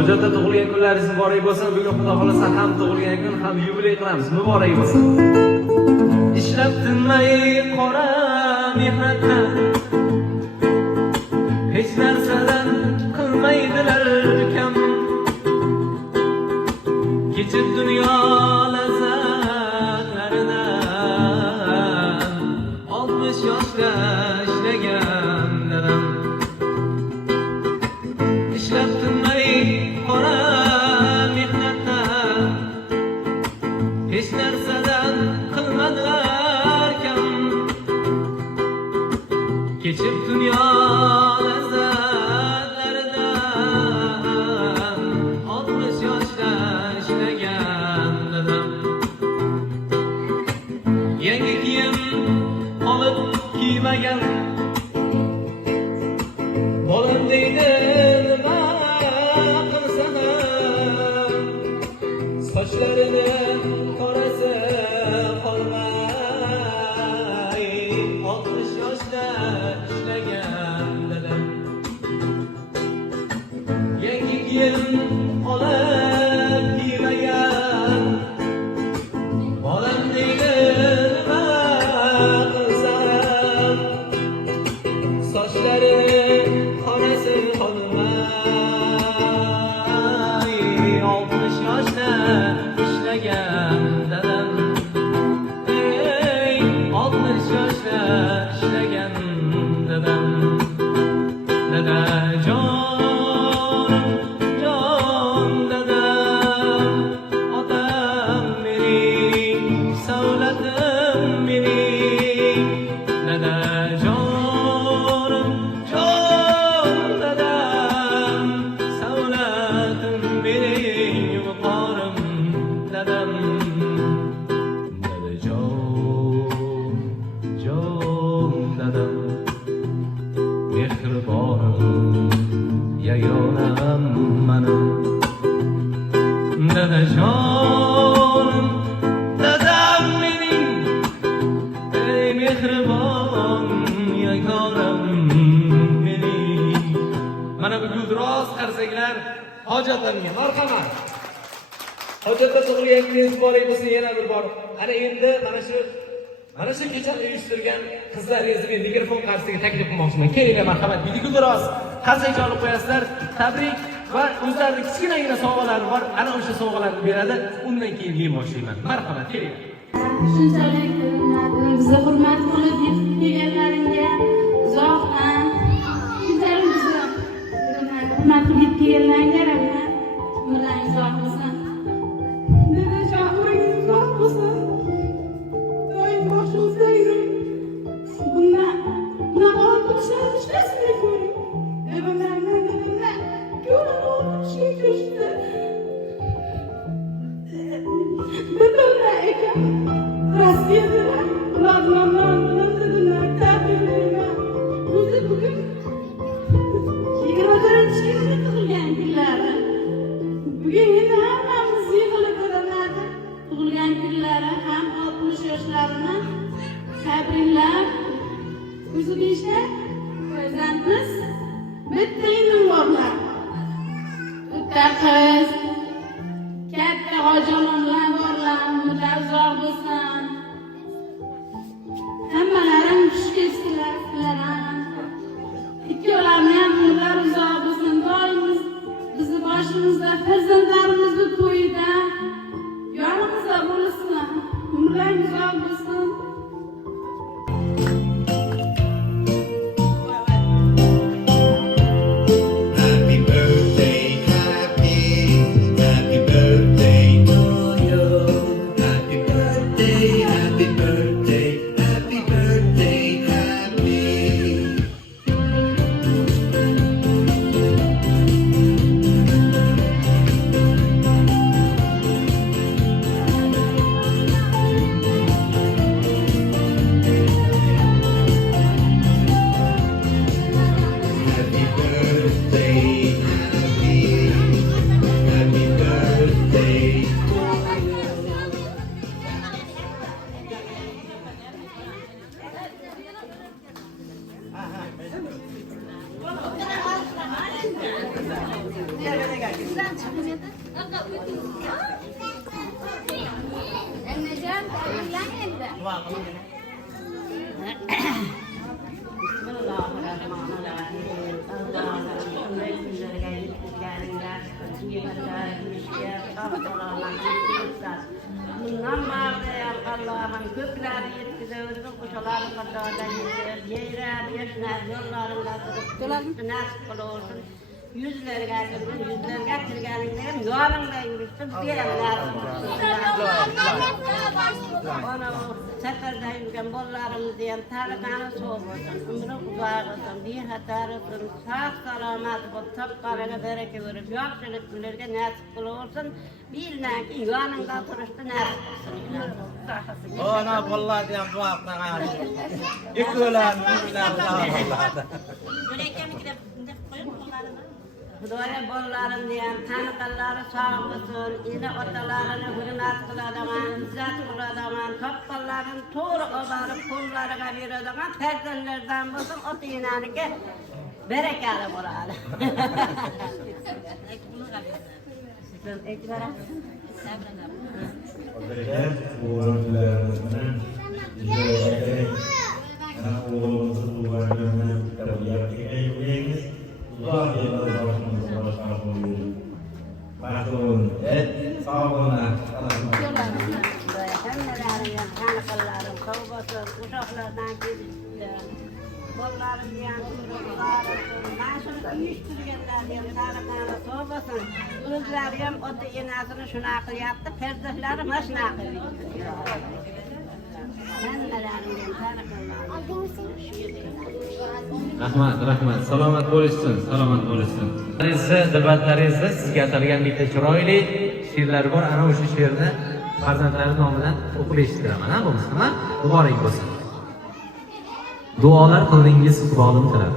Hojatda tug'ilgan kunlaringiz muborak bo'lsin. Bugun Xudo xolasa ham tug'ilgan kun, ham yubiley qilamiz. Muborak bo'lsin. Ishlab tinmay qora mehnatda hech narsadan qilmaydilar kam. Kechib dunyo lazzatlaridan 60 yoshda ishlagan dadam. Ishlab tinmay qora mehnatda hech narsadan qilmadilar kam. Kechib dunyo lazzatlaridan 60 yoshda ishlagan dadam. Yangi kiyim olib kiymagan bolam deydi nima qilsa ham, sochlarini qorasi qolmay 60 yoshda ishlagan dadam. Yangi kiyim olib kiymagan bolam deydi nima qilsa ham, sochlarini qorasi qolmay 60 yoshda ishlagan dadam. 60 yoshda ishlagan dadam. Dadajon, jon dadam, otam mening, savlatim mening. Dadajon, jon dadam, savlatim mening, yuqorim dadam. Dadajon, jon dadam, mehribonim, yagonam manim. Dadajonim, dadam mening, ey mehribon yagonam mening. Mana bu guldiroz qarsaklar hojatlarga marhamat. Hojatda tug'ilgan kuningiz muborak bo'lsin yana bir bor. Ana endi mana shu kecha uyushtirgan qizlaringizni men mikrofon qarshisiga taklif qilmoqchiman. Kelinglar marhamat. Bitta guldiroz qarsakcha olib qo'yasizlar. Tabrik va o'zlarining kichkinagina sovg'alari bor. Ana o'sha sovg'alarni beradi. Undan keyin men boshlayman. Marhamat, keling. Shunchalik bizni hurmat qilib yetib kelganlaringga uzoqdan shunchalik bizni hurmat qilib yetib kelganlaringga rahmat. Umrlaringiz uzoq bo'lsin. Dadajon, umringiz uzoq bo'lsin. Doim boshimizda yuring. Bundan bunaqa ishlarni ishlasizlar ko'ring. Dadamlardan ko'rib ishga kirishdi. Dadamlar ekan Rossiyadalar, Londondan dedilar, tabriklayman. O'zi bugun 24-yilda tug'ilgan kunlari. Bugun endi hammamiz yig'ilib dadamlarni tug'ilgan kunlari ham 60 yoshlarini tabriklab, o'zi beshta farzandimiz, bitta inim borlar. Bitta qiz, katta hojimonlar borlar, umrlar uzoq bo'lsin. Hammalarim xush kelsinlar sizlar. Ikkovlarni ham umrlar uzoq bo'lsin. Doim bizni boshimizda farzandlarimizni to'yida yonimizda bo'lsinlar. Umrlar uzoq bo'lsin. Happy birthday to you. Happy birthday, happy birthday, happy birthday, happy. Sizden çıkmadı. Annecan, ulan endi. Bismillahirrahmanirrahim. Allah'ım şunday günlerge yetkilerinler, yemerlermişke, sağlıklarına bundan mağdaya Allah'ım kökler yetkizevri kuşalar kadar yeyrer, yeşner, yollarında kılıp nasip olursun. Yüzler geldim, yüzler getirgenlerim, yolunda yürüsün, diyenler. Ona o seferde yürüyen bollarımız diyen tarıkanı soğuk olsun, ömrü uzak olsun, bir hatar olsun, sağ salamat ol, tapkarına bereke verip, yokçılıklarına nasip olursun, bilinen ki yolunda turuştu nasip olsun. Ona bollar diyen bu hafta karşı. İkülen, müminler sağlıklar. Hudaya bollarım diyen tanıkalları sağ olsun, ile otalarını hürmet kıladığın, izzet kıladığın, kapkalların tuğru obarıp kullarına veridığın, terzenlerden bulsun, o dinanı ki berekeli buralı. Sizin ekbara. Hazırken oğlanlarımızın güzellikleri, oğlumuzun duvarlarını tabiatı eyleyiniz. Uzak yıllar başımızın başına koyuyoruz. Başta olun. Evet, sağ olun. Hemmelerin tanıkallarım sağ olsun, uşaklardan gidip bollarım diyen kurullarım, maaşını uyuşturgenler diyen tanıkallarım sağ olsun. Özlerim o da inasını şuna akıl yaptı, perzehlerim şuna akıl yaptı. Rahmat. Salomat bo'lishsin. Dilbatlaringizda sizga atalgan bitta chiroyli she'rlar bor. Ana o'sha she'rni farzandlaringiz nomidan o'qib eshitiraman, ha bo'lmasa, ha? Muborak bo'lsin. Duolar qildingiz iqbolim tilab.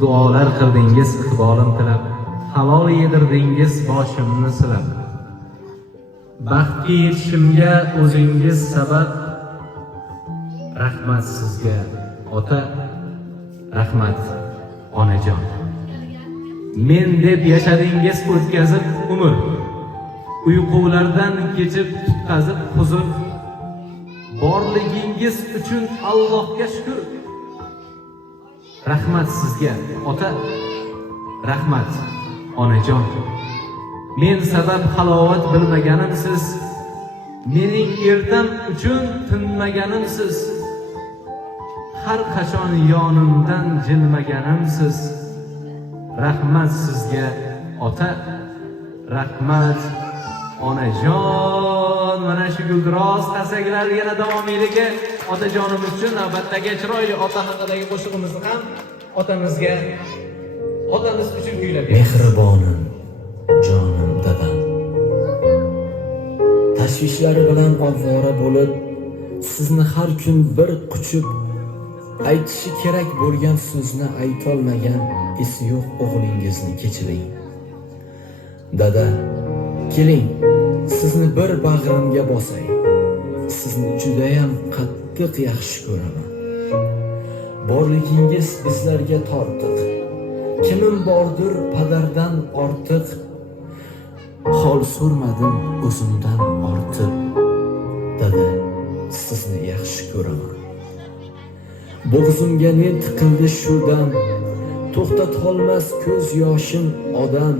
Duolar qildingiz iqbolim tilab. Halol yedirdingiz boshimni silab. Baxtga yetishimga o'zingiz sabab. Rahmat sizga ota, rahmat onajon. Men deb yashadingiz o'tkazib umr, uyqulardan kechib tutqazib huzur. Borligingiz uchun Allohga shukr. Rahmat sizga ota, rahmat onajon. Men sabab halovat bilmaganimsiz, mening ertam uchun tinmaganimsiz. Har qachon yonimdan jilmaganimsiz. Rahmat sizga ota, rahmat onajon. Mana shu guldiroz qarsaklar yana davomiyligi otajonimiz uchun navbatdagi chiroyli ota haqidagi qo'shig'imizni ham otamiz uchun kuylab beramiz. Mehribonim, jonim dadam. Tashvishlari bilan ovvora bo'lib, sizni har kun bir quchib, aytishi kerak bo'lgan so'zni aytolmagan esi yo'q o'g'lingizni kechiring. Dada, keling, sizni bir bag'rimga bosay. Sizni juda ham qattiq yaxshi ko'raman. Borligingiz bizlarga tortiq. Kimim bordir padardan ortiq. Hol so'rmadim o'zimdan ortiq. Dada, sizni yaxshi ko'raman. Bo'g'zimga ne tiqildi shu dam, to'xtatolmas ko'z yoshim odam.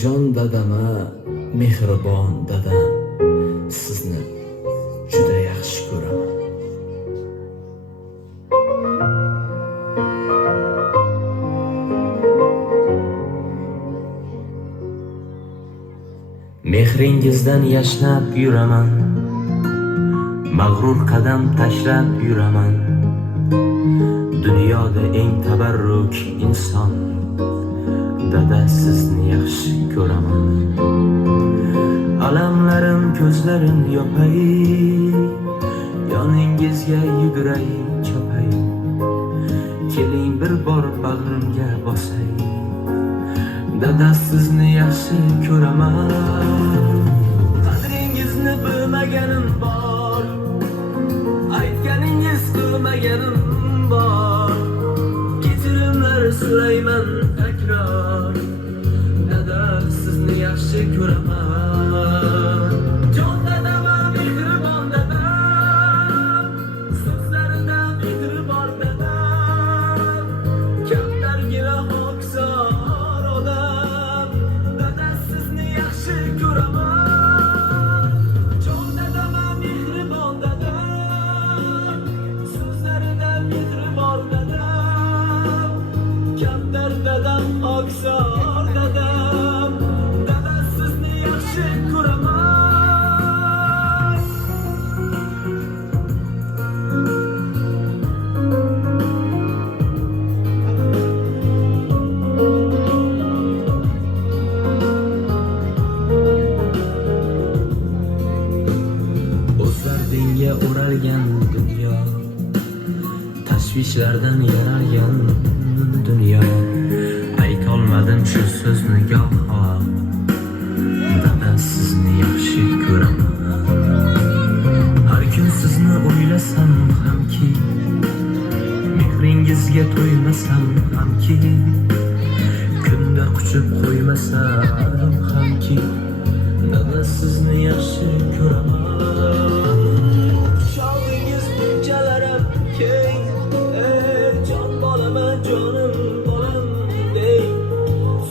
Jon dadama, mehribon dadam, sizni juda yaxshi ko'raman. Mehringizdan yashnab yuraman, mag'rur qadam tashlab yuraman. Dunyoda eng tabarruk inson, dada sizni yaxshi ko'raman. Alamlarim ko'zlarim yopay, yoningizga yuguray chopay. Keling bir bor bag'rimga bosay. Dada sizni yaxshi ko'raman. Qadringizni bilmaganim bor, aytganingiz qilmaganim bor. Kechirimlar so'rayman takror. yaxshi ko'raman. Jon dadaman, mehribon dadam, so'zlarida mehr bor dadam, kamtargina hoksor odam, dada sizni yaxshi ko'raman. Jon dadaman, mehribon dadam, so'zlarida mehr bor dadam, kamtar dadam, hoksor dadam, dada sizni yaxshi ko'raman. O'zlar denga o'ralgan dunyo, tashvishlardan yaralgan dunyo, aytolmadim shu so'zni goho, dada sizni yaxshi ko'raman. Har kun sizni o'ylasam hamki, mehringizga to'ymasam hamki, kunda quchib qo'ymasam hamki, dada sizni yaxshi ko'raman. Quchog'ingiz bunchalarim keng, jon bolaman, jonim bolam dey,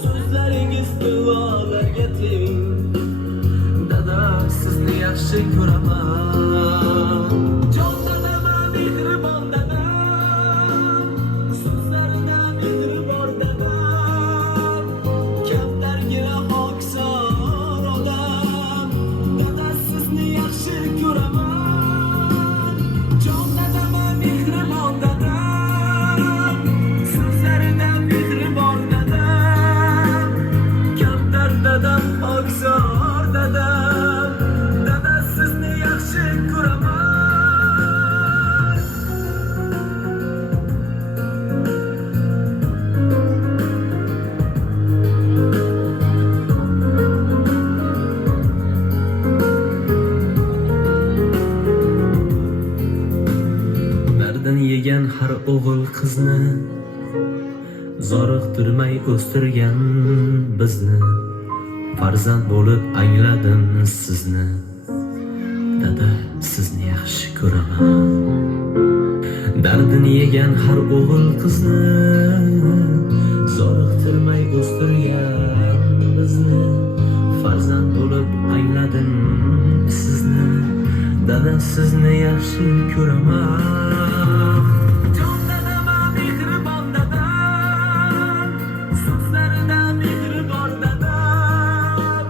so'zlaringiz duolarga teng, dada sizni yaxshi ko'raman. Jon dadaman, mehribon dadam, so'zlarida mehr bor dadam, kamtargina hoksor odam, dada sizni yaxshi ko'raman. Jon dadaman, mehribon dadam, so'zlarida mehr bor dadam, kamtar dadam, hoksor dadam, dada sizni yaxshi ko'raman. Dardini yegan har o'g'il qizni, zoriqtirmay o'stirgan bizni, farzand bo'lib angladim sizni, dada sizni yaxshi ko'raman. Dardini yegan har o'g'il qizni, zoriqtirmay o'stirgan bizni, farzand bo'lib angladim sizni, dada sizni yaxshi ko'raman. Jon dadaman, mehribon dadam, so'zlarida mehr bor dadam,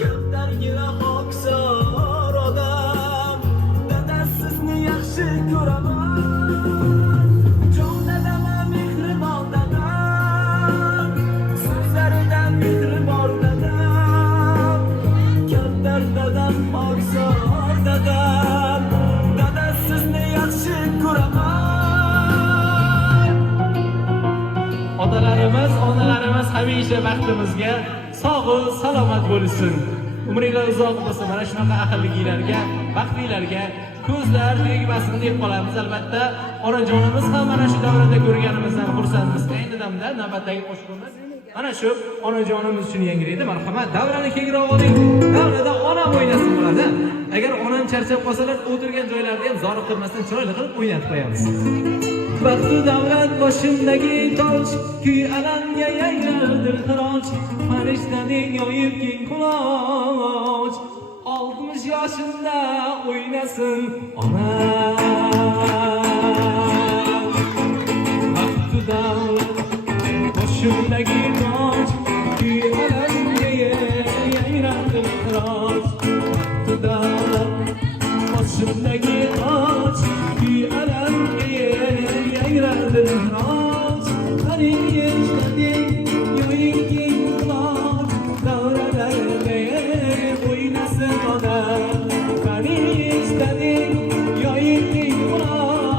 kamtargina hoksor odam, dada sizni yaxshi ko'raman. Jon dadaman, mehribon dadam, so'zlarida mehr bor dadam, kamtar dadam, hoksor dadam, dada sizni yaxshi ko'raman. Otalarimiz, onalarimiz hamisha baxtimizga sog'u salomat bo'lsin. Umringlar uzoq bo'lsin. Mana shunaqa ahilligilarga, baxtlilarga ko'zlar tegmasin deb qolamiz. Albatta, onajonimiz ham mana shu davrada ko'rganimizdan xursandmiz. Ayni damda navbatdagi qo'shiqimiz ana shu onajonimiz uchun yangraydi. Marhamat, davrani kengroq oling. Davrada onam o'ynasin bo'ladi. Agar onam charchab qolsalar, o'tirgan joylarida ham zoriqtirmasdan chiroyli qilib o'ynatib qo'yamiz. Baxtu davlat boshimdagi toj, kuy alanga yanglardir xiroch, farishtaning yoyib keng quloch, 60 yoshimda o'ynasin onam. Baxtu davlat boshimdagi toj, kuy alanga yanglardir xiroch, baxtu davlat boshimdagi toj, kuy alanga yanglardir xiroch, farishtaning yoyib keng quloch, davralarda o'ynasin onam. Farishtaning yoyib keng quloch,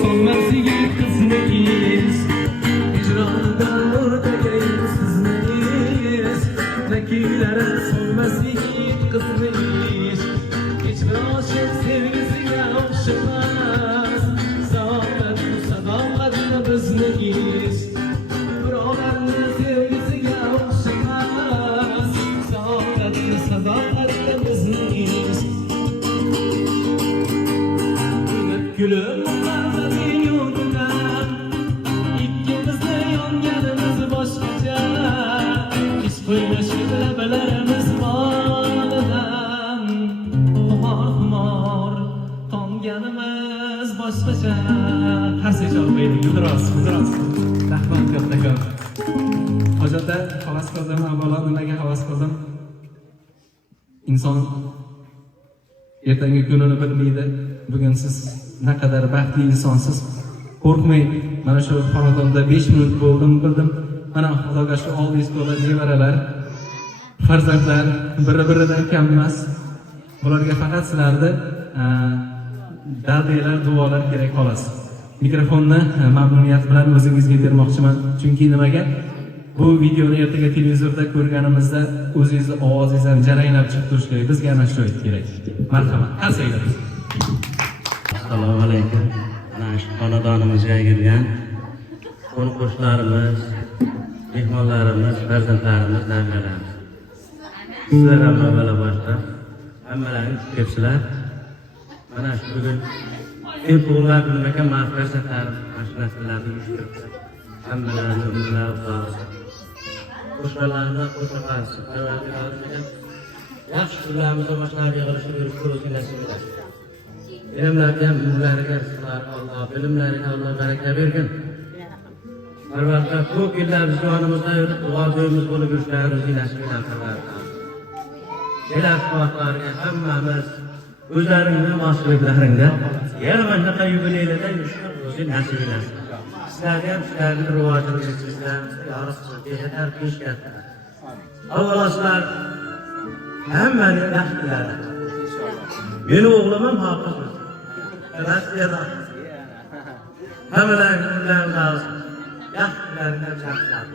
solmaz yigit qizni hicrondan o'rtagan sizni nakiylari solmaz yigit qizni hechbir oshiq sevgisiga o'xshamas saodatli sadoqatli bizni birodarni sevgisiga o'xshamas saodatli sadoqatli bizni kulib muhabbatin yo'lidan ikkimizni yonganimiz boshqacha his qo'ymashi labalarimiz bolidan xumor qonganimiz boshqacha qarsak chalib qo'ydik. Ildiroz rahmat kattakon. Hojatda havas qildim, avvalo nimaga havas qildim? Inson ertangi kunini bilmaydi. Bugun siz naqadar baxtli insonsiz. Qo'rqmang, mana shu xonadonda 5 minut bo'ldim, bildim. Mana Xudoga shu oldingizda nevaralar, farzandlar biri-biridan kam emas. Bularga faqat sizlarni dardinglar, duolar kerak xolos. Mikrofonni mamnuniyat bilan o'zingizga bermoqchiman. Chunki nimaga? Bu videoni ertaga televizorda ko'rganimizda o'zingizni ovozingiz ham jaranglab chiqib turishi kerak. Bizga ana shu kerak. Marhamat. Qarsanglar. Assalomu alaykum. Mana shu xonadonimizga kirgan qo'ni-qo'shnilarimiz, mehmonlarimiz, farzandlarimiz, nabiralarimiz. Sizlar ham avvalo boshqa hammalaringiz kelibsizlar. Mana shu bugun el tug'ilgan kunimga men farzandlarim mana shu narsalarni yutib hammalarini umrlar o'tsin. Qo'shnilarimiz qo'shnilarimiz parvardigorimiz yaxshi kunlarimizda mashnaga yig'ilishib yurib ko'rishni nasib etsin. Bilimlarga, umrlariga rizqlar Alloh, bilimlariga Alloh baraka bersin. Parvardigor ko'p yillar biz yonimizda yurib duogo'yimiz bo'lib yurishlaringizni nasib etsin parvardigor. Kelasi vaqtlarga hammamiz o'zlaringni mas'uliyatingda yana bunaqa yubileylarda yurishni o'zi nasib etsin. Sizlarga ham sizlarning rivojingizdan yorug'lik yetar qilishga. Avvalo sizlar hammani yaxshilari. Meni o'g'lim ham hofiz. Rossiyada. Hammalarning lazım. Yaxshilardan chaqirib.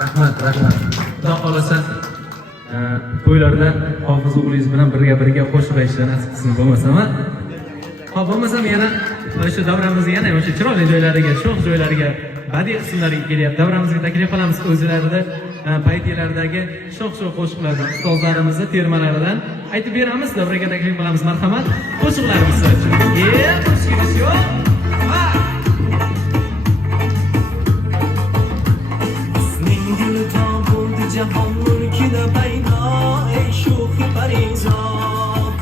Rahmat. Xudo xolasa to'ylarda hofiz o'g'lingiz bilan birga qo'shiq aytishni nasib qilsin bo'lmasam-a. Xo'p, bo'lmasam yana mana shu davramizga yana o'sha chiroyli joylariga, sho'x joylariga, badiiy qismlariga kelyapti. Davramizga taklif qilamiz o'zlarini paytlaridagi sho'x qo'shiqlardan, ustozlarimizni termalaridan aytib beramiz, davraga taklif qilamiz. Marhamat, qo'shiqlarimiz uchun. Qo'shiqimiz yo'q. Jahon mulkida paydo ey sho'x parizod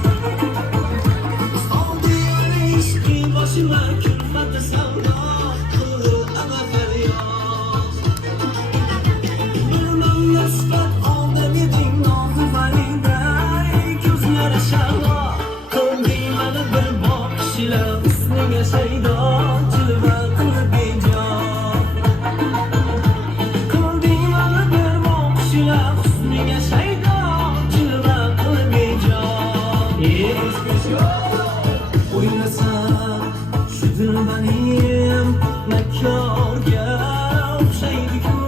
Oldiyani ishqi boshima kulfat savdo qilib ama faryod Bilmam nisbat odam eding nozi farida ey ko'zlari shahlo Qilding mani bir boqishila husniga shaydo jilva qilib bejo husniga shaydo jilva qilib bejo o'ylasam shu dilbanim makkorga o'xshaydi-ku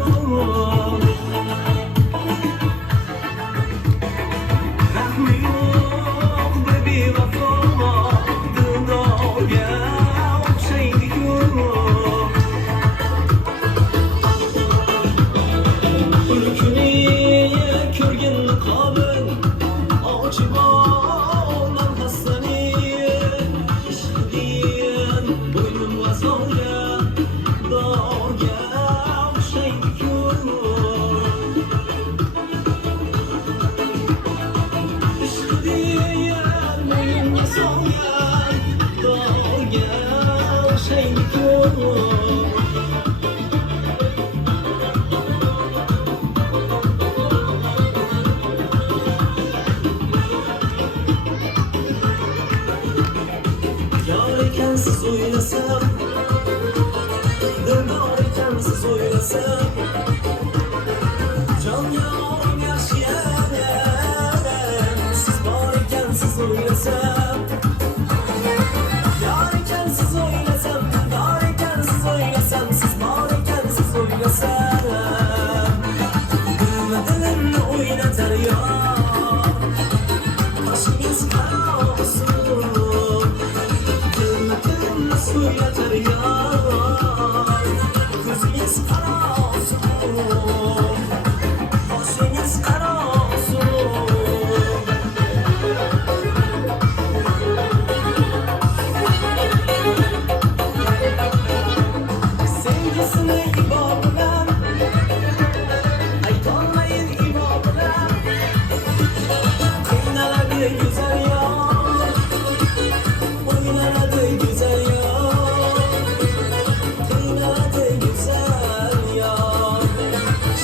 rahmi yo'q bir bevafo dildorga o'xshaydi-ku ko'rgin niqobin ochib olmam hastani ishqidin bo'ynim vasolga dorga o'xshaydi-ku ishqidin bo'ynim vasolga dorga o'xshaydi-ku Siz o'ylasam, dildor ekansiz o'ylasam, jonjon yaxshi siz bor ekansiz o'ylasam, suylatar yar. Ko'zingiz qaroqsiz, boshingiz qaroqsiz. Sevgisini ibo bilan aytolmayin ibo bilan qiynaladi go'zal yor, o'ylanadi go'zal yor, qiynaladi go'zal yor.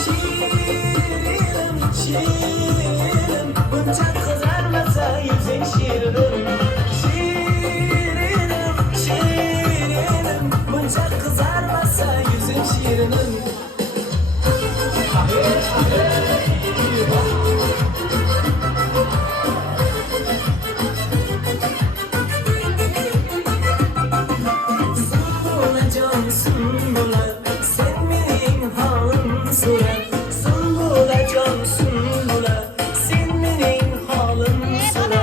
Shirinim, shirinim, buncha qizarmasa yuzing shirinim. Shirinim, shirinim, buncha qizarmasa yuzing shirinim. Sumbulajon sumbula, sen mening holim so'ra. Sumbulajon sumbula, sen mening holim so'ra.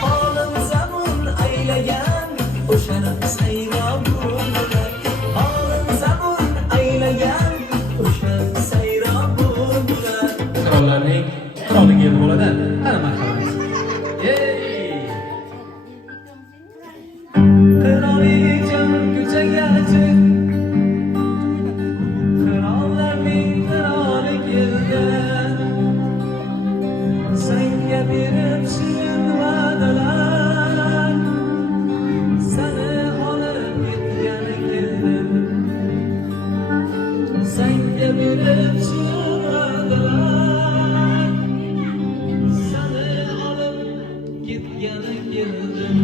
Holim zamon aylagan o'shani sayrob bo'lar. Holim zamon aylagan o'sha sayrob bo'lar. Qirollarning qiroli kelib bo'ladi. Qani marhamat. Qirolicham ko'chaga chiq. Qirollarning qiroli keldi. Senga berib shirin va'dalar. Seni olib ketgani keldim. Senga berib shirin va'dalar. Seni olib ketgani keldim.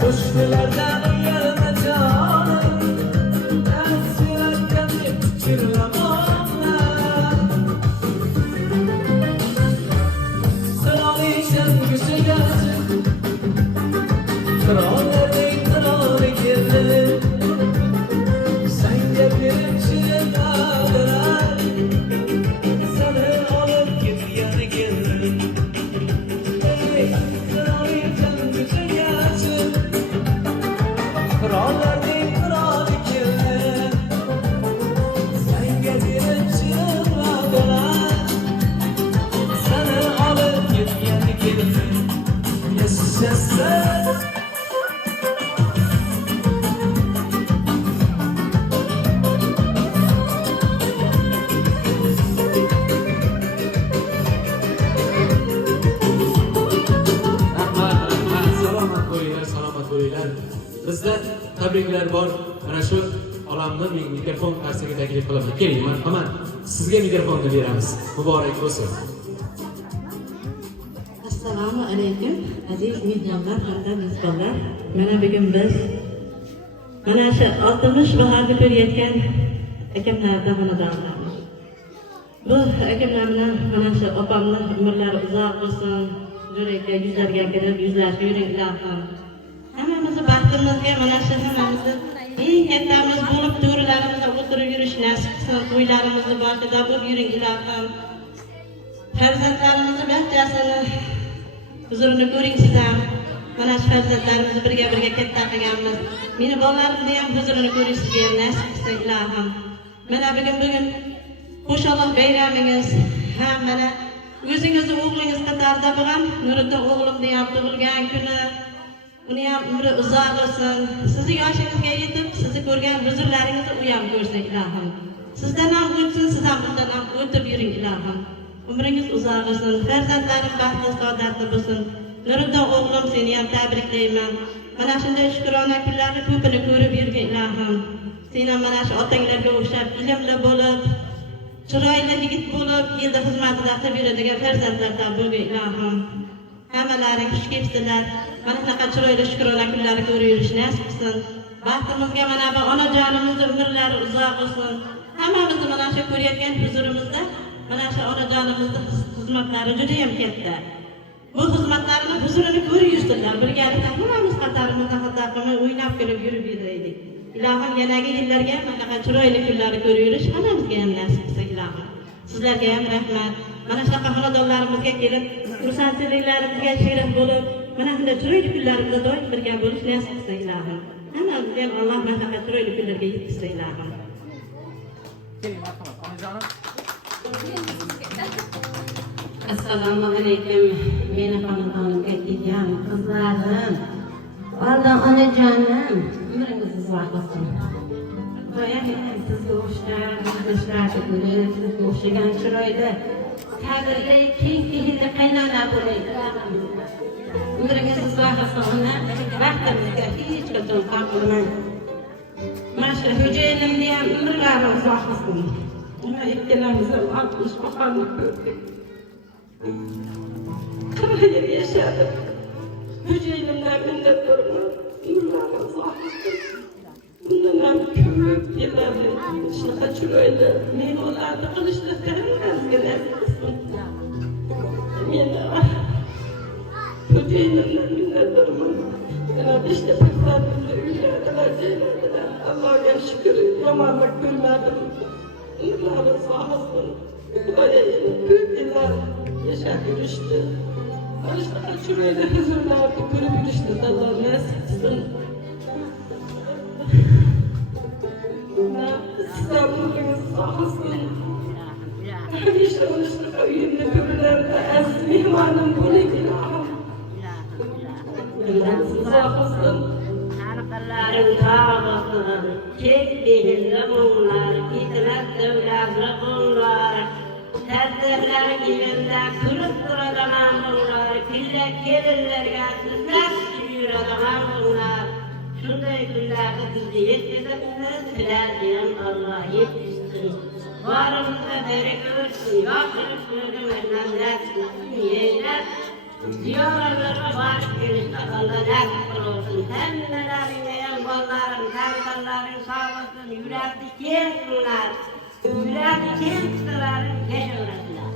Qo'shnilardan uyalma jonim, tasvirlardan fikirlamoqda. Qirolisham ko'chaga chiq, qirollarning qiroli keldi. Senga berib shirin va'dalar, seni olib ketgani keldi. Qirolisham ko'chaga chiq, qirollarning qiroli keldi. Senga berib shirin va'dalar, seni olib ketgani keldi. Yashasang salomat bo'linglar. Bizda tabriklar bor. Mana shu olamni mikrofon qarshisiga taklif qilaman. Keling, marhamat. Sizga mikrofonni beramiz. Muborak bo'lsin. Assalomu alaykum aziz mehmonlar hamda mezbonlar. Mana bugun biz mana shu 60 baharni ko'rayotgan akamlardan xonadonlarmiz. Bu akamlar bilan mana shu opamni umrlari uzoq bo'lsin. Yurakka yuzlarga kirib yuzlashib yuring ilohim. Hammamizni baxtimizga mana shu hammamizni eng kattamiz bo'lib to'ralarimizda o'tirib yurish nasib qilsin. To'ylarimizni boshida bo'lib yuring ilohim. Farzandlarimizni barchasini huzurini ko'ring siz ham. Mana shu farzandlarimizni birga katta qilganmiz. Meni bolalarimni ham huzurini ko'rishga nasib qilsin ilohim. Mana bugun qo'shaloq bayramingiz ham mana o'zingizni o'g'lingiz qatorida bo'lgan Nuriddin o'g'limni ham tug'ilgan kuni. Uni ham umri uzoq bo'lsin. Sizni yoshingizga yetib, sizni ko'rgan huzurlaringizni u ham ko'rsin ilohim. Sizdan ham o'tsin, siz ham bundan ham o'tib yuring ilohim. Umringiz uzoq bo'lsin, farzandlarim baxtli saodatli bo'lsin. Nuriddin o'g'lim seni ham tabriklayman. Mana shunday shukrona kunlarni ko'pini ko'rib yurgin ilohim. Sen ham mana shu otanglarga o'xshab ilmli bo'lib, chiroyli yigit bo'lib, elda xizmatida qilib yuradigan farzandlardan bo'lgin ilohim. Hammalaring xush kelibsizlar. Mana shunaqa chiroyli shukrona kunlarni ko'rib yurishni nasib qilsin. Baxtimizga mana bu onajonimizning umrlari uzoq bo'lsin. Hammamizni mana shu ko'rayotgan huzurimizda mana shu onajonimizning xizmatlari juda ham katta. Bu xizmatlarni huzurini ko'rib yursinlar. Birgalikda hammamiz qatarimizda xato qilmay o'ynab kulib yurib yuraylik. Ilohim yanagi yillarga mana chiroyli kunlarni ko'rib yurish hammamizga ham nasib qilsa ilohim. Sizlarga ham rahmat. Mana shunaqa xonadonlarimizga kelib, xursandchiliklarimizga sherik bo'lib, mana shunday chiroyli kunlarimizda doim birga bo'lish nasib qilsa ilohim. Hammamizga ham Alloh mana shunaqa chiroyli kunlarga yetkazsa ilohim. Assalomu alaykum. Meni xonadonimga kelgan qizlarim. Valdan onajonim, umringiz uzoq bo'lsin. Sizga o'xshab, ishlarni ko'rib, sizga o'xshagan chiroyli, qadrli, keng fe'lli qaynona bo'laylik. Umringiz uzoq bo'lsin. Vaqtimizga hech qachon farq qilmang. Mana shu xo'jayinimni ham umrlari uzoq bo'lsin. Nima ikkalamiz ham 60 oqarni ko'rdik. 40 yil yashadim. Xo'jayinimdan minnatdorman. Umrlari uzoq bo'lsin. Bundan ham ko'p yillarni shunaqa chiroyli mehmonlarni qilishlikda hammasiga nasib qilsin. Meni xo'jayinimdan minnatdorman. Yana 5 ta farzandimni uyladilar, joyladilar. Allohga shukr, yomonlik ko'rmadim. Umrlari uzoq bo'lsin. Ko'p yillar yashab yurishdi. Mana shunaqa chiroyli huzurlarni ko'rib yurishni Alloh nasib qilsin. Sizlar umringiz uzoq bo'lsin. Hamisha mana shunaqa uyimni ko'rlarida aziz mehmonim bo'ling ilohim. Umringiz uzoq bo'lsin. Harqalaring tog' bo'lsin, kek belli bo'linglar, fitrat davlatli bo'linglar. Tadbirlar yilda kulib turadigan bo'linglar, pilla kelinlarga sizlar yuradigan bo'linglar. Shunday kunlarni bizni yetkazib, tiladigan Alloh yetkazsin. Borimizda baraka bo'lsin, yoshlik ko'rganlardan nasib yeylab, ziyoratlarga borib kelishda Alloh nasib qilsin. Hammalaringga ham bolalaring, farzandlaring sog' bo'lsin, yuragi keng bo'lsinlar. Yuragi keng qilsalaring yashayversinlar.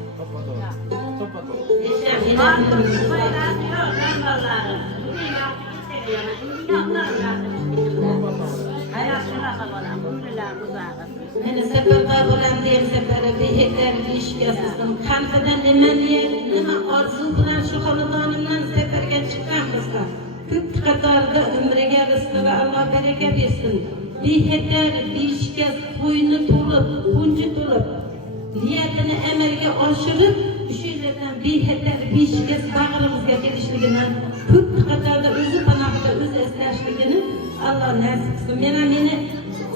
Meni safarga bo'laman deb safarga behetlar ishgasidim. Qanqadan nima niyat, nima orzu bilan shu xonadonimdan safarga chiqqanmizda. Ko'p qatorda umriga rizqi va Alloh baraka bersin. Behetlar ishgas qo'yni to'lib, qo'nji to'lib, niyatini amalga oshirib, o'sha yerdan behetlar ishgas bag'rimizga kelishligini, ko'p qatorda o'zi panohida o'zi eslashligini Alloh nasib qilsin. Meni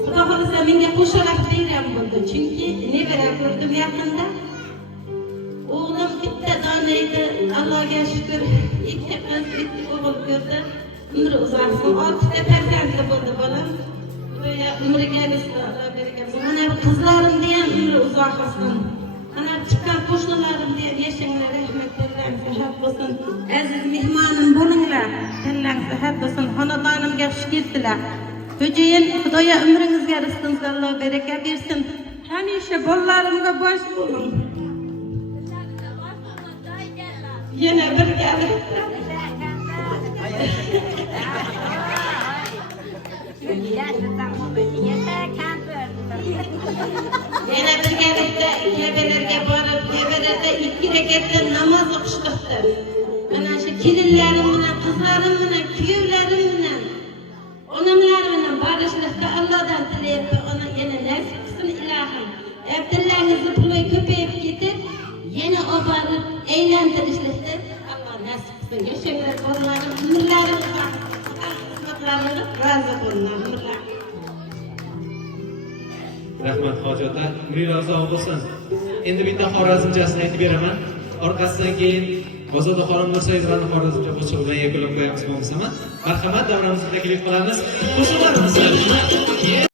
Xudo xolisa menga qo'shaloq bergan bo'ldi. Chunki nevara ko'rdim yaqinda. O'g'lim bitta dona edi. Allohga shukr, 2 qiz, 2 o'g'il ko'rdi. Umri uzoq bo'lsin. 6 ta farzandli bo'ldi bolam. Böyle umriga Alloh bergan. Mana bu qizlarimni ham umri uzoq bo'lsin. Mana chiqqan qo'shnilarimni ham yashanglar, rahmatlar sihat bo'lsin. Aziz mehmonim bo'linglar. Tillang sihat bo'lsin. Xonadonimga xush kelibsizlar. Xo'jayin, Xudoya umringizga rizqingizni Alloh baraka bersin. Hamisha bolalarimga bosh bo'ling. Yana birgalikda. Yana birgalikda kabelarga borib, kabelarda 2 rakatda namoz o'qishmoqda. Mana shu kelinlarim bilan, qizlarim bilan, kuyovlarim bilan, onamlarim bilan barishlikda Allohdan tilayapti. Ona yana nasib qilsin ilohim. Abdullangizni puli ko'payib ketib, yana oborib aylantirishlikda Alloh nasib qilsin. Yashanglar bolalarim, umrlarim uzoq. Xizmatlaringiz rozi bo'linglar. Rahmat hoji ota, umringiz uzoq bo'lsin. Endi bitta xorazmchasini aytib beraman. Orqasidan keyin Ozoda xonim Nursayevani xorazmcha qo'shiq bilan yakunlab qo'yamiz bo'lmasa. Marhamat, davramizni taklif qilamiz. Qo'shiqlarimizni